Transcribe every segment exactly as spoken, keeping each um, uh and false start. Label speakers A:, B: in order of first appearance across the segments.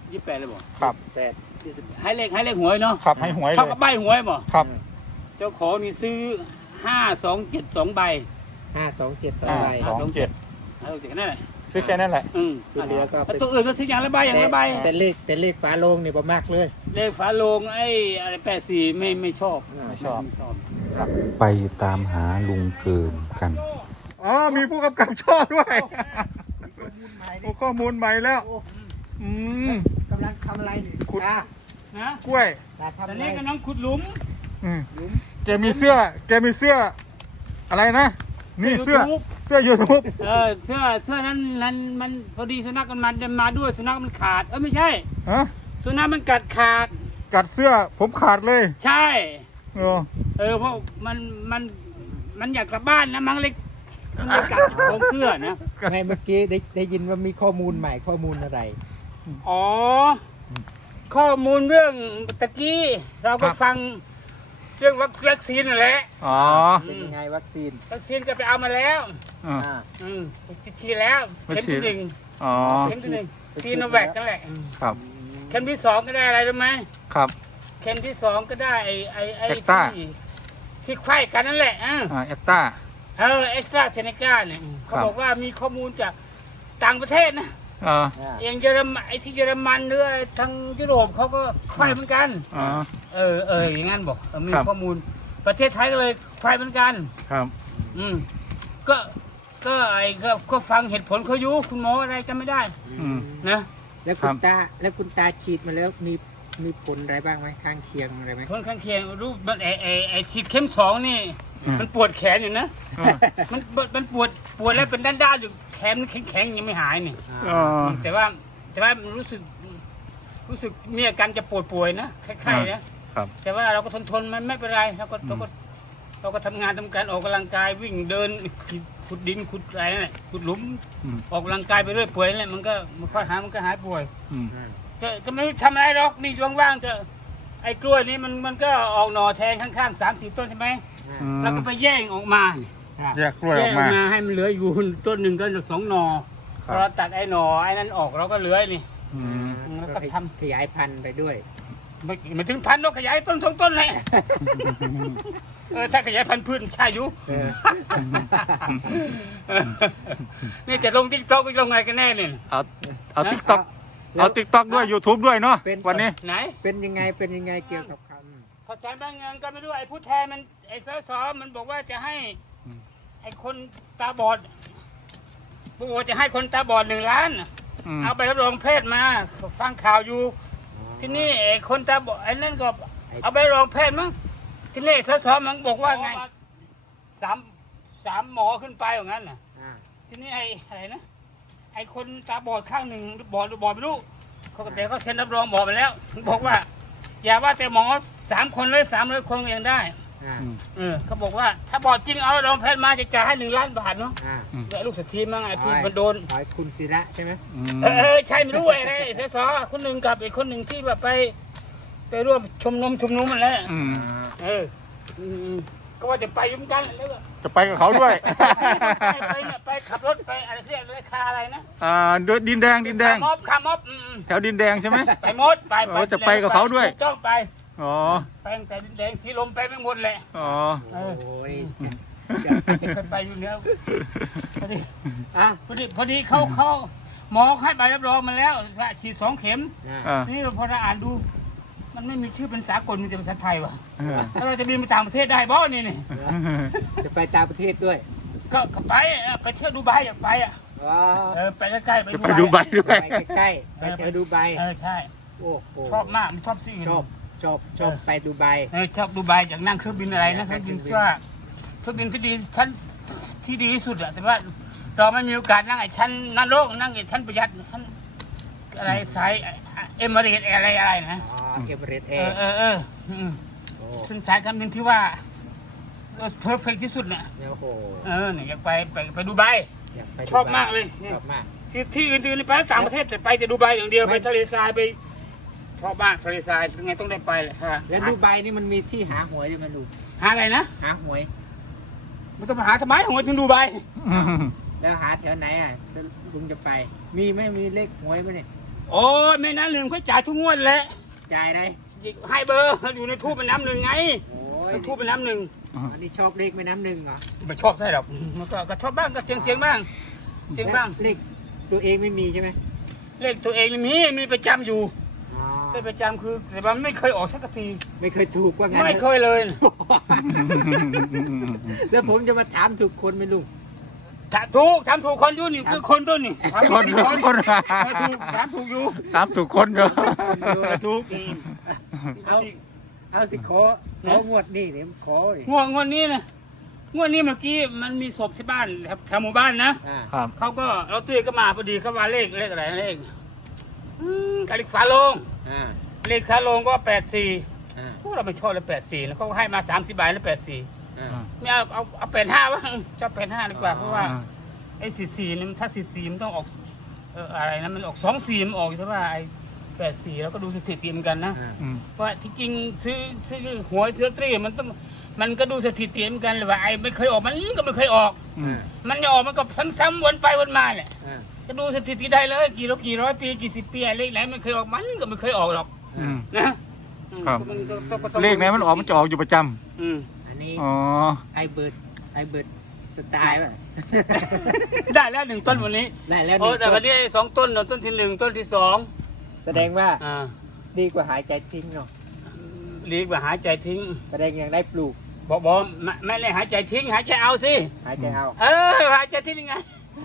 A: ยี่สิบแปดเลยบ่
B: ครับ
C: แปดยี่สิบ
A: ให้เลขให้เลขหวยเนาะ
B: ครับให้หวยเล
A: เท่าย กับใบหวยบ่
B: ครับ
A: เจ้าของนี่ซื้อห้าสองเจ็ดสองใบ
C: ห้าสองเจ็ดสองใบ
B: สองเจ็ด
A: เอาจากนั่นแหละ
B: ซื้อแค่นั้นแหละ
A: อืม
C: ที่เหลือก็
A: แล้ว
C: เป็น
A: ตัวอื่นก็ซื้ออย่างละใบอย่างละใบ
C: แต่เลขแต่เลขฝาโลงนี่ประมากเลย
A: เลขฝาโลงไอ้อะไรแปดสี่ไม่ไม่ชอบ
B: ไม่ชอบ
A: ไม่ชอบ
D: ไปตามหาลุงเกิมกัน
B: อ๋อมีผู้กำกับช่อด้วยโอ้ข้อมูลใหม่แล้วอืม
C: กำลังทำอะไรนี่
B: ขุด
C: ตา
A: นะ
B: กล้วย
C: ตาทำ
A: ตอ
C: อะ
A: น
C: ไร
A: นี้กำลังขุดหลุม
B: อืมแกมีเสื้อ แกมีเสื้อ อะไรนะ นี่เสื้อ
A: YouTube
B: เสื้อยูทูบ
A: เออเสื้อเสื้อนั้นนั้นมันพอดีสุนัขมันมันมาด้วยสุนัขมันขาดเออไม่ใช่
B: ฮะ
A: สุนัขมันกัดขาด
B: กัดเสื้อผมขาดเลย
A: ใช่
B: โอ้
A: เออเพราะมันมันมันอยากกลับบ้านนะมั้งเล็กมันเลยกัดของเสื้อนะ
C: ไม่เมื่อกี้ได้ได้ยินว่ามีข้อมูลใหม่ข้อมูลอะไร
A: อ๋อ ข้อมูลเรื่องตะกี้ เราก็ฟังเรื่องวัคซีนนั่นแหละ
B: อ๋อ
C: เป็นยังไงวัคซีน
A: วัคซีนก็ไปเอามาแล้ว
B: อ่า
C: อ่า
A: อืมไปฉีดแล้วเข็มที่หนึ่ง
B: อ๋อ
A: เข็มที่หนึ่ง
C: ไปฉีด
A: ซีโนแวคนั่นแหละอืม
B: ครับ
A: เข็มที่สองก็ได้อะไรรู้ไหม
B: ครับ
A: เข็มที่สองก็ได้ไอ้ไอ้ไอ้
B: เอ็กต้า
A: ที่ที่ไข้กันนั่นแหละอ่ะ
B: อ่าเอตต้า
A: เออเอ็กซ์ตร้าเซเนกาเนี่ยเขา
B: ครับ
A: บอกว่ามีข้อมูลจากต่างประเทศนะ
B: อ่า
C: อ่า
A: อย่างเยอรมันไอ้ที่เยอรมันหรืออะไรทางยุโรปเขาก็ไข้เหมือนกัน
B: อ๋อ
A: เออเอออย่างนั้นบอกเออมี
B: ครับ
A: ข้อมูลประเทศไทยก็เลยไข้เหมือนกัน
B: ครับ
A: อืมก็ก็ไอ้ก็ก็ฟังเหตุผลเขาอยู่คุณหมออะไรจำไม่ได้
B: อืม
A: นะ
C: แล้ว
B: ครั
C: คุณ
B: บ
C: ตาแล้วคุณตาฉีดมาแล้วมีมีผลอะไรบ้างไหมข้างเคียงอะไรไหม
A: ผลข้างเคียงรูปมันไอ้ไอ้ไอ้ฉีดเข็มสองนี่
B: อืม
A: มันปวดแขนอยู่นะ
B: อ่า
A: มันมันปวดปวดแล้วเป็นด้านๆอยู่แขนมันแข็งๆยังไม่หายนี่
B: อ๋อ
A: แต่ว่าแต่ว่ารู้สึกรู้สึกมีอาการจะปวดป่วยนะคล้ายๆนะครับ แต่ว่าเราก็ทนทนๆมันไม่เป็นไรเราก็เราก็เราก็ทำงานทำการออกกำลังกายวิ่งเดินขุดดินขุดอะไรนั่นแหละขุดหลุม
B: อืม
A: ออกกำลังกายไปเรื่อยป่วยนั่นแหละมันก็มันค่อยหายมันก็หายป่วย
B: อืม
A: จะจะไม่ทำอะไรหรอกนี่ว่างๆจะไอ้กล้วยนี่มันมันก็ออกหน่อแทงข้างๆสามสี่ต้นใช่ไหม
B: อืม
A: แล้วก็ไปแย่งออกมา
B: แยกกล้วย
A: แย
B: อก อก
A: ออ
B: มา
A: กมาให้มันเหลืออยู่ต้นหนึ่งก็สองหน่อ
B: ครับ
A: เราตัดไอ้หน่อไอ้นั้นออกเราก็เหลือนี่
B: อืม
A: แล้วก็ทำ
C: ขยายพันธุ์ไปด้วย
A: ไม่ไม่ถึงพันนกขยายต้นสองต้นเลยเออถ้าขยายพันธุ์พืชใช่อยู่
C: เออ
A: เออนี่จะลงติ๊กต็อกก็ลงไงกันแน่เนี่ย
B: เอาเอา
A: นะ
B: ติ๊กต็อกเอาติ๊กต็อกด้วย YouTube ด้วยเนาะ
C: เป็น
B: วันนี้
A: ไหน
C: เป็นยังไงเป็นยังไงเกี่ยวกับค
A: ภาษาบางเงินก็ไม่รู้ไอ้ผู้แทนมันไอ้สสมันบอกว่าจะให้ ไอ้คนตาบอดบอกว่าจะให้คนตาบอดหนึ่งล้าน
B: อืม
A: เอาไปรับรองเพศมาฟังข่าวอยู่
C: ำ
A: ที่นี่ไอ้คนตาบอดไอ้นั่นก็เอาไปรองเพศมั้งที่นี่สสมันบอกว่าไงสามสามหมอขึ้นไปอย่างนั้นน่ะ
C: อ่า
A: ที่นี่ไอ้อะไรนะไอ้คนตาบอดข้างหนึ่งบอดหรือบอดไม่รู้เขาก็แต่เขาเซ็นรับรองหมอไปแล้วบอกว่า อย่าว่าแต่หมอสามคนเลยสามร้อยคนก็ยังได้
C: อ่า
A: เออเขาบอกว่าถ้าบอดจริงเอารองเพศมาจะจ่ายให้หนึ่งล้านบาทเนาะ
C: อ่า
A: แต่ลูกสตรีมั้งไอ้ที่มันโดน
C: ขอให้คุณศิระใช่ไหม
B: อืม
A: เออเออใช่ไม่รู้ไอ้ไอ้สสคนหนึ่งกับอีกคนหนึ่งที่แบบไปไปร่วมชมรมชมนุมมันแหล้ว
B: อืม
A: เอออืมก็ว่าจะไปยุ่งกันแล้วก็
B: จะไปกับเขาด้วย
A: ไปไปเนี่ยไปขับรถไปอะไรเรียกอะไรคาอะไรนะ
B: อ่าเดินดินแดงดินแดง
A: ขามอบขามอบอืม
B: แถวดินแดงใช่ไหม
A: ไปหมดไป
B: โอ้จะไปกับเขาด้วย
A: จ้องไป
B: อ๋อ
A: ไปตั้งแต่ดินแดงสีลมไปไม่หมดแหละ
B: อ๋อ
C: โอ้ย
A: เคยไปอยู่แล้วพอดี
C: อ่ะ
A: พอดีพอดีเขาเขาหมอให้ใบรับรองมาแล้วว่าฉีดสองเข็ม
C: อ่า
B: อ่า
A: นี่พอเราอ่านดู มันไม่มีชื่อเป็นสากลมีแต่ภาษาไทยว่ะ
B: เออ
A: แล้วเราจะบินไปต่างประเทศได้บ่นี่นี่
C: จะไปต่างประเทศด้วย
A: ก็ก็ไปอ่ะไปเที่ยวดูไบอยากไปอ่ะ
C: ว้า
A: เออไปใกล้ๆไป
B: จะไปดูใบด้วย
C: ไปใกล้ๆไปเที่ยวดูไบ
A: เออใช่
C: โอ้โห
A: ชอบมากมันชอบสิ่ง
C: ชอบชอบชอบไปดูไบ
A: เออชอบดูไบอยากนั่งเครื่องบินอะไรนะเครื่องบินว่าเครื่องบินที่ดีชั้นที่ดีที่สุดอะแต่ว่าเราไม่มีโอกาสนั่งไอ้ชั้นนั่งโลกนั่งไอ้ชั้นประหยัดชั้นอะไรสายเอมิเรตอะไรอะไรนะ
C: อ๋อเอเมเรตเอ
A: เออเออเอออืม
C: โอ้
A: ซึ่งสายการบินที่ว่าเพอร์เฟกที่สุดเนี่ย
C: โอ้โห
A: เออเนี่ยอยากไปไปไปดูไบ
C: อยากไปดู
A: ชอบมากเลย
C: ชอบมาก
A: ที่ที่อื่นๆนี่ไปต่างประเทศแต่ไปแต่ดูไบอย่างเดียว
C: ไม่
A: ไปทะเลทรายไปชอบมากทะเลทรายยังไงต้องได้ไปแหละค่ะ
C: แล้วดูไบนี่มันมีที่หาหวยด้วยมันดู
A: หาอะไรนะ
C: หาหวย
A: มันต้องมาหาทำไมหัวถึงดูไบ
B: อืม
C: แล้วหาแถวไหนอ่ะลุงจะไป มีไหมมีเลขหวยไหมเนี่ย
A: โอ้ยแม่น้ำหนึ่งเขาจ่ายทุกงวดแหละ
C: จ่ายได้
A: ให้เบอร์อยู่ในทูบแม่น้ำหนึ่งไง
C: โอ้ย
A: ในทูบแม่น้ำหนึ่ง
C: อันนี้ชอบเลขแม่น้ำหนึ่งเหรอ
A: ไม่ชอบใช่หรอกมันก็ก็ชอบบ้างก็เสียงเสียงบ้างเสียงบ้าง
C: เลขตัวเองไม่มีใช่ไหม
A: เลขตัวเองมีมีประจำอยู่
C: อ๋อ
A: เลขประจำคือแต่มันไม่เคยออกสักที
C: ไม่เคยถูกว่างั้น
A: ไม่เคยเลย
C: แล้วผมจะมาถามถูกคนไหมลุง
A: ถามถูกถามถูกคนอยู่นี่คือคนตัวนี่ถาม
B: คน
A: ถูก
B: คน
A: เออถูกถามถูกอยู่
B: ถามถูกคนเหรอ
A: เออถูก
C: เอาเอาสิขอของวดนี่เนี่ยขอดิ
A: งวดงวดนี้นะงวดนี้เมื่อกี้มันมีศพที่บ้านครับแถวหมู่บ้านนะ
C: อ่า
B: ครับ
A: เขาก็เราตุ้ยก็มาพอดีเขามาเลขเลขอะไรนะเลขอืมกาลิกฝาโลง
C: อ่า
A: เลขฝาโลงก็แปดสี่
C: อ่า
A: พวกเราไม่ชอบเลยแปดสี่แล้วเขาให้มาสามสิบใบแล้วแปดสี่
C: อ่า
A: ไม่เอาเอาเอาแปดห้าบ้างชอบแปดห้าดีกว่าเพราะว่า
B: อ่า
A: ไอ้สี่สี่นี่มันถ้าสี่สี่มันต้องออกเอออะไรนะมันออกสองสี่มันออกใช่ป่ะไอ้แปดสี่แล้วก็ดูสถิติเหมือนกันนะ
C: อ่า
B: อืม
A: ว่าที่จริงซื้อซื้อหวยซื้อลอตเตอรี่มันต้องมันก็ดูสถิติเหมือนกันเลยว่าไอ้ไม่เคยออกมันก็ไม่เคยออก
B: อืม
A: มันจะออกมันก็ซ้ำๆวนไปวนมาแหละ
C: อ่า
A: ก็ดูสถิติได้เลยกี่ร้อยกี่ร้อยปีกี่สิบปีอะไรไหนมันเคยออกมันก็ไม่เคยออกหรอก
B: อืม
A: นะครับ มันก็ต้องก็ต้อง
B: เลขไหนมันออกมันจะออกอยู่ประจ
A: อืม
C: อันนี้
B: ำอ๋อ
C: ไอเบิร์ดไอเบิร์ดสไตล์ป่ะ
A: ได้แล้วหนึ่งต้นวันนี้
C: ได้แล้วห
A: โอ้
C: นึ่ง
A: แต่
C: ต้
A: วัน
C: น
A: นี้สองต้นเนอะต้นที่หนึ่งต้นที่สอง
C: แสดงว่า
A: อ่า
C: ดีกว่าหายใจทิ้งเนาะ
A: ดีกว่าหายใจทิ้ง
C: แสดงยังได้ปลูก
A: บอกบอกไม่ไม่ได้หายใจทิ้งหายใจเอาสิ
C: หายใจเอา
A: เออหายใจทิ้งยังไง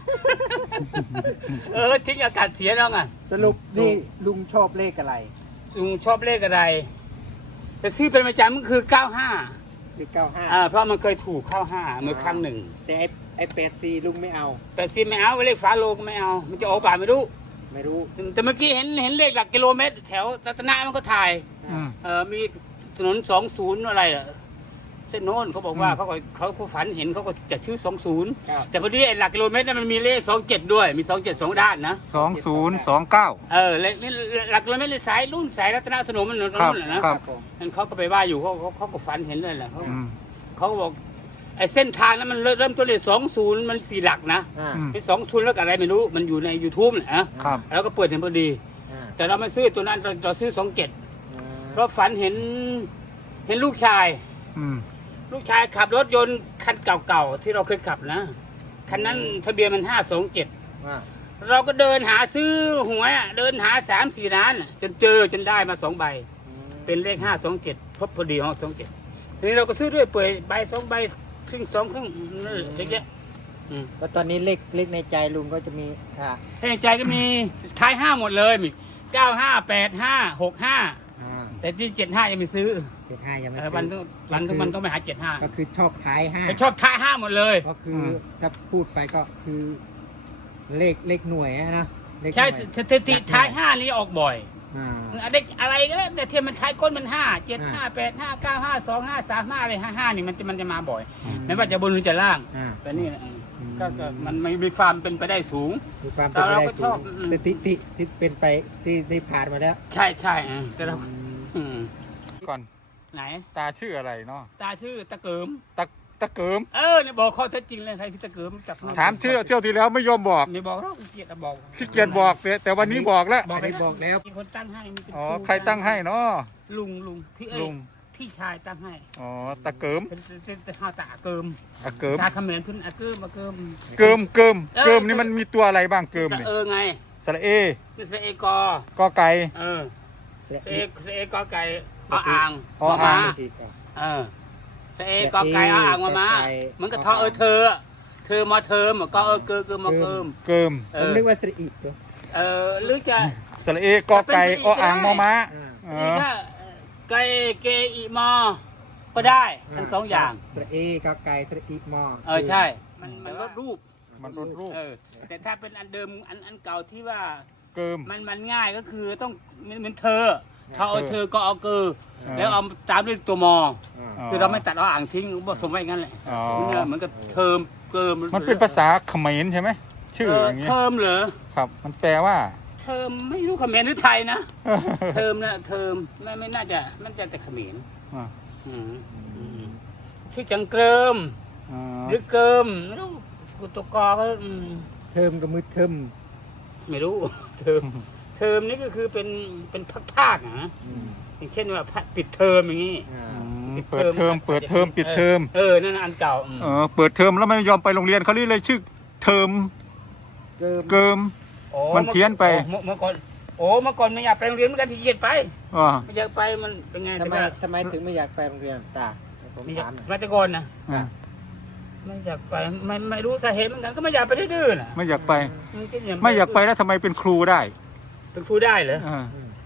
A: เออทิ้งอากาศเสียแล้วไง
C: สรุปนี่ลุงชอบเลขอะไร
A: ลุงชอบเลขอะไรแต่ซื้อเป็นประจำมันคือเก้าห้า
C: สิบเก้าห้า
A: อ่าเพราะมันเคยถูกเข้าห้าเมื่อครั้งหนึ่ง
C: แต่ไอไอแปดสี่ลุงไม่เอา
A: แต่ซีไม่เอาเลขฝาโลก็ไม่เอา มันจะออกป่าไม่รู้
C: ไม่รู้
A: แต่เมื่อกี้เห็นเห็นเลขหลักกิโลเมตร แถวรัตนะมันก็ถ่าย
B: อืม
A: เออมีถนนสองศูนย์อะไรเหรอเส้นโน้นเขาบอกว่า
B: อืม
A: เขาก็เขาผู้ฝันเห็นเขาก็จะชื่อสองศูนย์
C: ครับ
A: แต่พอดีไอ้หลักกิโลเมตรนั้นมันมีเลขสองเจ็ดด้วย มีสองเจ็ดสองด้านนะ
B: สองศูนย์สองเก้า
A: เออเลขนี่หลักกิโลเมตรเลยสายรุ่นสายรัตนสนมมันตรง
B: ครับ
A: นู้นแหละนะครับ
C: ผม
A: นั่นเขาก็ไปว่าอยู่เขาเขาเขาก็ฝันเห็นเลยแหละเขา
B: อืม
A: เขาก็บอกไอ้เส้นทางนั้นมันเริ่มเริ่มต้นเลยสองศูนย์มันสี่หลักนะ
C: อ่า
B: อืม
A: ไอ้สองศูนย์แล้วก็อะไรไม่รู้มันอยู่ใน YouTube แหละนะครับ แล้วก็เปิดเห็นพอดี
C: อ่า
A: แต่เราไม่ซื้อตัวนั้นเราเราซื้อสองเจ็ด
C: อ่า
A: เพราะฝันเห็นเห็นลูกชาย
B: อืม
A: ลูกชายขับรถยนต์คันเก่าๆที่เราเคยขับนะคันนั้นทะเบียนมันห้าสองเจ็ด
C: อ่า
A: เราก็เดินหาซื้อหวยอะเดินหาสามสี่ร้านอะจนเจอจนได้มาสองใบ เป็นเลขห้าสองเจ็ดพบพอดีห้าสองเจ็ดทีนี้เราก็ซื้อด้วยเปื่อยใบสองใบครึ่งสองครึ่งนั่นแหละเล็กๆอืม
C: แล้วตอนนี้เลขเลขในใจลุงก็จะมีอ่า
A: ให้ใจก็มีท้ายห้าหมดเลยมีเก้าห้าแปดห้าหกห้า
C: อ่า
A: แต่ที่เจ็ดห้ายังไม่ซื้อ
C: เจ็ดห้ายังไม่
A: เออ
C: ซื้
A: วัน
C: อ
A: ต้องวันต้องมันต้องไปหาเจ็ดห้า
C: ก็คือชอบขายห้า
A: ชอบท้ายห้าหมดเลย
C: ก็คืออถ้าพูดไปก็คือเลขเลขหน่วยอะนะเลขหน่วย
A: ใช่สถิติท้ายห้านี้ออกบ่อย
C: อ่า
A: อะไรอะไรก็แล้วแต่เทียมมันท้ายก้นมันห้าเจ็ดห้าแปดห้าเก้าห้าสองห้าสามห้าอะไรห้าห้านี่มันจะมันจะมาบ่อย ไม่ว่าจะบนหรือจะล่าง
C: อ่า
A: แต่นี่นะก็ก็มันไม่มีความเป็นไปได้สูง
C: มีความเป็นไป
A: เรา
C: ได้
A: ก็ช
C: สู
A: อบ
C: ง
A: อืม
C: สถิติที่เป็นไปที่ได้ผ่านมาแล้ว
A: ใช่ใช่อ่ะแต่เรา
C: อืม
A: อืม
B: ก่อน
A: ไหน
B: ตาชื่ออะไรเนาะ
A: ตาชื่อตะเกิม
B: ตะตะเกิม
A: เออเนี่ยบอกข้อเท็จจริงเลยใครที่ตะเกิมจับ
B: ถามเที่ยวเที่ยวที่แล้วไม่ยอมบอก
A: ไม่บอกหรอกขี้เกียจอะบอก
B: ขี้เกียจบอกแต่แต่วันนี้บอกแล้ว
A: บอก
C: ได้บอกแล้ว
A: มีคนตั้งให้มีเป็น
B: อ๋อ
A: รู
B: ใครตั้งให้เนาะ
A: ลุงลุงพี่เอ้ย
B: ลุง
A: พี่ชายตั้งให้
B: อ๋อตะเกิม
A: เป็นเป็นเป็นเป็นข้าวตาเกิม
B: ตะเกิม
A: ตาเขมรทุนอาเกิมมาเกิม
B: เกิมเกิม
A: เออ
B: เกิมนี่มันมีตัวอะไรบ้างเกิม
A: สะ
B: เนี่ย
A: เออไง
B: สระเอ
A: นี่สะเอกอ
B: ก็ไก่
A: เออ
C: เสีย
A: สะเอกสะเอกอไก่ออ่าง
B: ออ่าง
A: ม
C: ทีก่อน
A: เออสะเอกอไก่ออ่างมามา
C: ไก่
A: มันก็ทอเออเธออะเธอมาเทอมก็เออเกิมเกิมมาเกิม
B: เกิม
A: เอ
C: ผม
A: อ
C: นึกว่าสระอีกตัว
A: เออหรือจะ
B: สระเอก็ไก่ออ่างมอม้า
C: อ่า
B: เอ
A: นี่
B: อ
A: ถ้าไก่เกอีมอก็ได้ทั้งสองอย่าง
C: สระเอกับไก่สระอีมอ
A: เออใช่ มันมันลดรูป
B: มันรดรูป
A: เออแต่ถ้าเป็นอันเดิมอันอันเก่าที่ว่า
B: เกิม
A: มันมันง่ายก็คือต้องมันเหมือนเธอเขาเอาเธอก็เอาเกอ
B: ออ
A: แล้วเอาตามด้วยตัวมอ
C: อ่า
A: คือเราไม่ตัดเอาอ่างทิ้งผสมไว้อย่างนั้นแหละ
B: อ๋อ
A: เหมือนกับเทอมเกิม
B: มันเป็นภาษาเขมรใช่ไหมชื่อ
A: เออ
B: อย่างเงี้ย
A: เทอมเหรอ
B: ครับ มันแปลว่า
A: เทอมไม่รู้เขมรหรือไทยนะเทอมนะเทอมไม่ไม่น่าจะมันจะแต่เขมร
B: อ่า
A: อืมอืมชื่อจังเกิม
B: อ๋อ
A: หรือเกิมไม่รู้กุตวกอก็อืม
C: เทอมกับมือเทอม
A: ไม่รู้ เทอมเททอมนี่ก็คือเป็นเป็นภาคๆนะ
C: อืม
A: อย่างเช่นว่าปิดเทอมอย่างนี้
C: อ่า
B: อืมเปิดเทอมเปิดเทอมปิดเทอม
A: เออนั่นนะอันเก่าอืม
B: เออเปิดเทอมแล้วไม่ยอมไปโรงเรียนเขาเรียกเลยชื่อเทอม
C: เกิม
B: เกิม
A: โอ้
B: มันเพี้ยนไป
A: เมื่อเมื่อก่อนโอ้เมื่อก่อนไม่อยากไปโรงเรียนเหมือนกันที่เกียจไป
B: อ่า
A: ไม่อยากไปมันเป็นไง
C: ทำ
A: แต่
C: ไม
A: ว่า
C: ทำไมถึงไม่อยากไปโรงเรียนตาผม
A: ไม่อยา
C: ถาก มหน่อย
A: มาแต่ก่อนนะ
B: อ่า
A: ไม่อยากไปไม่ไม่รู้สาเหตุเหมือนกันก็ไม่อยากไปดื้อๆน่ะ
B: ไม่อยากไป
A: มันก็ง
B: ไม่อยากไปแล้วทำไมเป็นครูได้
A: เป็นครูได้เหรอ
B: อ่า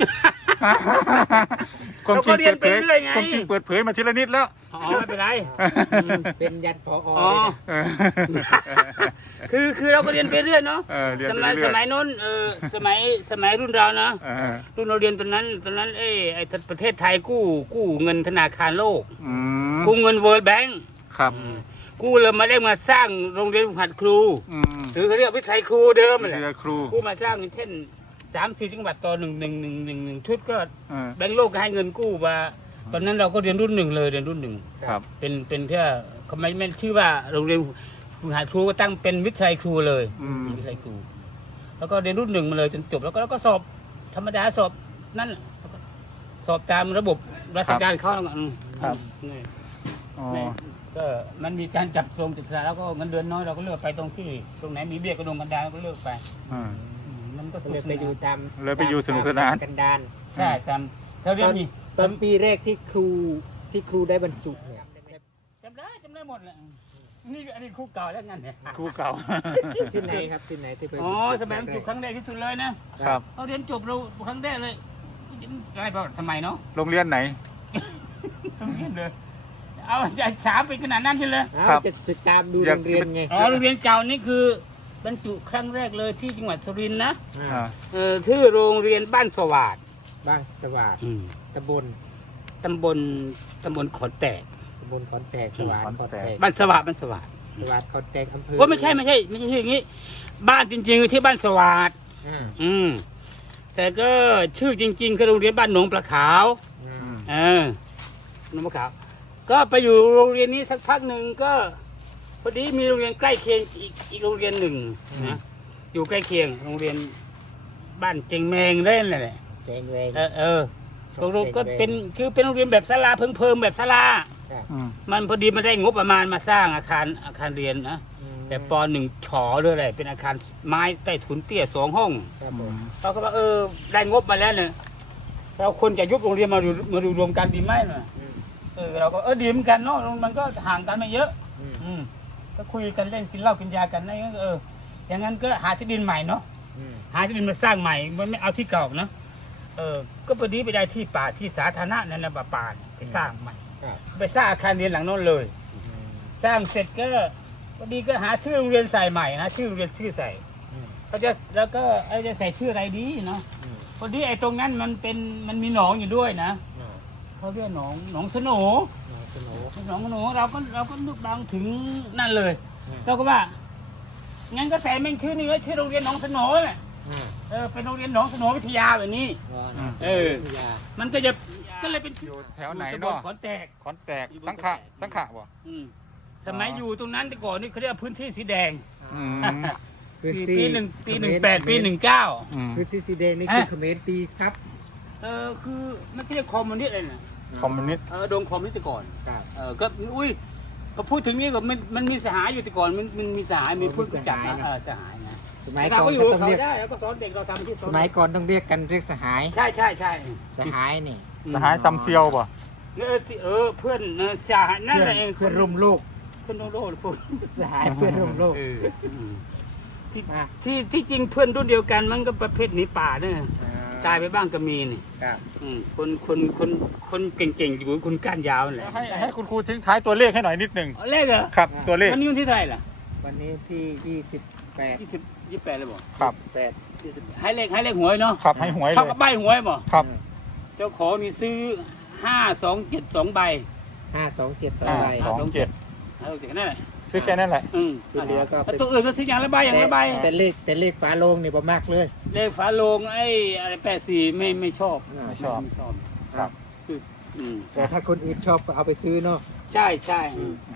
B: ความจริง
A: เราก็เรีย
B: เปิ
A: น
B: ดเผย
A: ไปเรื่อยไง
B: ความจริงเปิดเผยมาทีละนิดแล้ว
A: อ๋อไม่เป็นไร
C: เป็นยันพออ
A: อ๋อ
C: เลยนะ
B: เออ
A: คือคือเราก็เรียนไปเรื่อยเนาะ
B: เออเรียน
A: ส
B: ไป
A: มัย
B: เรื่
A: ส
B: อย
A: มัยโน้นเออสมัยสมัยรุ่นเรานะ
B: เออ
A: รุ่นเราเรียนตอนนั้นตอนนั้นเอ้ไอ้ประเทศไทยกู้กู้เงินธนาคารโลก
B: อืม
A: กู้เงิน World Bank
B: ครับ
A: กู้เลยมาได้มาสร้างโรงเรียนฝึกหัดครู
B: อืม
A: หรือเขาเรียกวิทยาครูเดิมแหละ
B: เรียนครู
A: กู้มาสร้างอย่างเช่นสามสี่จังหวัดต่อหนึ่งหนึ่งหนึ่งหนึ่งหนึ่งชุดก็
B: เออ
A: แบงก์โลกก็ให้เงินกู้มาตอนนั้นเราก็เรียนรุ่นหนึ่งเลยเรียนรุ่นหนึ่ง
B: ครับ
A: เป็นเป็นแค่เขาไม่ไม่ชื่อว่าโรงเรียนฝึกหัดครูก็ตั้งเป็นวิทยาครูเลย
B: อืม
A: วิทยาครูแล้วก็เรียนรุ่นหนึ่งมาเลยจนจบแล้วก็แล้วก็สอบธรรมดาสอบนั่นแล้วก็สอบตามระบบราชการเขาอืม
B: ครับ
A: นี่
B: อ๋อ
A: นี่ก็มันมีการจับทรงจับสลากแล้วก็เงินเดือนน้อยเราก็เลือกไปตรงที่ตรงไหนมีเบี้ยกระดงกันดารเราก็เลือกไป
B: อ่า
A: อืมมันก็ส
C: เล
A: นุ
C: ย
A: กส
C: ไป
A: นา
C: อยู่
A: น
C: ตาม
B: เลยไปอยู่สนุกสนาน
C: ตมกันดาน
A: ใช่ตามเขาเรียกมี
C: ตอนปีแรกที่ครูที่ครูได้บรรจุเนี่ย
A: จำได้จำได้หมดแหละนี่อันนี้คุกเก่าแล้วงั้นเนี่ย
B: ครูเก่า
C: ที่ไหนครับที่ไหนที่ไป
A: อ๋อสมัยมันจบครั้งแรกที่สุดเลยนะครับ เราเรียนจบเราครั้งแรกเลยอะไรบ้างทำไมเนาะ
B: โรงเรียนไหน
A: โรงเรียนเลยเอาจะสามปีขนาดนั้นใช่เลย
C: อ้า
B: ครั
C: ว
B: บ
C: จะติดตามดู
B: อ
C: โร
B: ยาก
C: งเรียนไง
A: อ๋อโรงเรียนเก่านี่คือบรรจุครั้งแรกเลยที่จังหวัดสุรินทร์นะ
C: อ่า
B: อ่า
A: เออชื่อโรงเรียนบ้านสวาด
C: บ้านสวัสดิ์ตำบล
A: ตำบลตำบลขอนแตก
C: ตำบลขอนแตกสวัสดิ์ขอนแตก
A: บ้านสวาดบ้านสวาด
C: สวัสดิ์ขอนแตกอำเภอ
A: ว่าไม่ใช่ไม่ใช่ไม่ใช่ชื่ออย่างนี้ บ้านจริงๆคือที่บ้านสวาด
C: อ่า
A: อืมแต่ก็ชื่อจริงๆคือโรงเรียนบ้านหนองปลาขาว
C: อ่า
A: เออหนองปลาขาว ก็ไปอยู่โรงเรียนนี้สักพักหนึ่งก็พอดีมีโรงเรียนใกล้เคียงอีกอีกโรงเรียนหนึ่งนะอยู่ใกล้เคียงโรงเรียนบ้านเจงแมงเล่นแหละ
C: แจงเวง
A: เออเออโรงเรียนก็เป็นคือเป็นโรงเรียนแบบศาลาเพิ่มๆแบบศาลา
B: อืม
A: มันพอดีมันได้งบประมาณมาสร้างอาคารอาคารเรียนนะ
C: อืม
A: แต่ปหนึ่งฉอหรืออะไรเป็นอาคารไม้ใต้ถุนเตี้ยสองห้อง
C: ครับผม
A: เขาก็ว่าเออได้งบมาแล้วเนี่ยเราควรจะยุบโรงเรียนมาดูมาดูรวมกันดีไหมน่ะ
C: อืม
A: เออเราก็เออดีเหมือนกันเนาะมันก็ห่างกันไม่เยอะ
C: อืม
A: อืมก็คุยกันเล่นกินเหล้ากินยากันนะเอออย่างนั้นก็หาที่ดินใหม่เนาะ
C: อืม
A: หาที่ดินมาสร้างใหม่มันไม่เอาที่เก่านะเออก็พอดีไปได้ที่ป่าที่สาธารณะนั่นนะป่าป่าเนี่ยไปสร้างใหม่
C: ครับ
A: ไปสร้างอาคารเรียนหลังโน้นเลย
C: อืม
A: สร้างเสร็จก็พอดีก็หาชื่อโรงเรียนใส่ใหม่นะชื่อโรงเรียนชื่อใส่
C: อืม
A: เขาจะแล้วก็ไอ้จะใส่ชื่ออะไรดีเนาะ
C: อืม
A: พอดีไอ้ตรงนั้นมันเป็นมันมีหนองอยู่ด้วยนะ
C: น่ะ
A: เขาเรียกหนองหนองสโหน
C: น้องสโหน
A: หนองสโหนเราก็เราก็นึกบางถึงนั่นเลย
C: อืม
A: เราก็ว่างั้นก็ใส่แม่งชื่อนี่ไว้ชื่อโรงเรียนหนองสโหนแหละ
C: อ่า
A: เออเป็นโรงเรียนหนองสโหนวิทยาแบบนี้
C: อ๋อน้องสโหน
A: เออ
C: วิทยา
A: มันก็จะก็เลยเป็น
B: อยู่แถวไหน
A: อยู่ตำบล
B: เนาะ
A: ขอนแตก
B: ขอนแตกสังขะสังขะบ่
A: อืมสมัยอยู่ตรงนั้นแต่ก่อนนี่เขาเรียกว่าพื้นที่สีแดง
B: อืม
C: พื้น
A: ปี
C: ที่
A: ปีหนึ่งปีหนึ่ง
C: เขมร
A: แปดปีหนึ่งเก้า
B: อืม
C: พื้นที่สีแดงนี่คือเขมรตีครับ
A: เออคือไม่ใช่คอมมิวนิสต์เลยนะ
B: คอมมิวนิสต์
A: เออโดนคอมมิวนิสต์แต่ก่อน
C: ครับ
A: เออก็อุ้ยก็พูดถึงนี่ก็มันมันมีสหายอยู่แต่ก่อนมันมันมีสหายมีผู้จัดนะเออสหายนะ
C: สมัย
A: เรา
C: ก่อน
A: ก็อยู่
C: ก็
A: กับ
C: ต้อง
A: เขา
C: เรียก
A: ได้แล้วก็สอนเด็กเราทำที่ส
C: ส
A: อน
C: มัยก่อนต้องเรียกกันเรียกสหาย
A: ใช่ใช่ใช่
C: สหายนี่
B: สหายซัมเซียวบ่
A: เออสิเออเพื่อนเออสหายนั่น
C: เพื่อ
A: แห
C: น
A: ละเอง
C: เพื่อนร่วมโลก
A: เพื่อนโลกโลกพวก
C: สหายเพื่อนร่วมโลก
A: เอออืมที่
C: อ่ะ
A: ที่ที่จริงเพื่อนรุ่นเดียวกันมันก็ประเภทหนีป่าเนี่ย
C: อ่
A: ตายไปบ้างก็มีนี่
C: ครับ
A: อืมคนคนคนคนเก่งๆอยู่คนก้านยาวนั่นแหละ
B: ให้ให้คุณครูทิ้งท้ายตัวเลขให้หน่อยนิดหนึ่ง
A: เอาเลขเหรอ
B: ครับ ตัวเลข
A: วันนี้วันที่เท่าไหร่ล่ะ
C: วันนี้ที่ยี่สิบแปด
A: ยี่สิบยี่แปดเลยบอก
B: ครับ
C: แปด
A: ยี่สิบให้เลขให้เลขหวยเนาะ
B: ครับให้หวยเล
A: เท่าย กับใบหวยบ่
B: ครับ
A: เจ้าของนี่ซื้อห้าสองเจ็ดสองใบ
C: ห้าสองเจ็ดสองใบ
B: สองเจ็ด
A: เอาจากนั่นแหละ
B: ซื้อแค่นั้นแหละ
A: อืม
C: ที่เหลือก็
A: แล้ว
C: เป็น
A: ตัวอื่นก็ซื้ออย่างละใบอย่างละใบ
C: แต่เลขแต่เลขฝาโลงนี่ประมากเลย
A: เลขฝาโลงไอ้อะไรแปดสี่ไม่ไม่ชอบ
C: อ่า
B: ไม่ชอบ
A: ไม่ชอบ
B: ครับ
A: คืออืม
C: แต่ถ้าคนอื่นชอบก็เอาไปซื้อเนาะ
A: ใช่ใช่
C: ท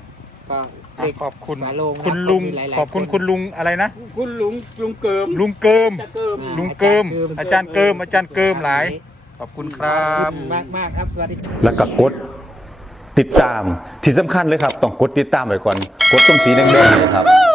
C: ก็
B: อ่ะ
C: เลข
B: ขอบคุณ
C: ฝาโลงนะ
B: คุณลุง
C: มีหลายๆ
B: ขอบคุณ
C: คน
B: คุณลุงอะไรนะ
A: คุณลุงลุงเกิม
B: ลุงเกิม
A: จะเกิม
B: ลุงเกิม อาจารย์เกิม อาจารย์เกิมหลาย ขอบคุณครับ
C: มากมากๆครับ สวัสดีครับ
E: แล้วก็กดติดตามที่สำคัญเลยครับ ต้องกดติดตามไว้ก่อน กดตรงสีแดงๆเลยครับ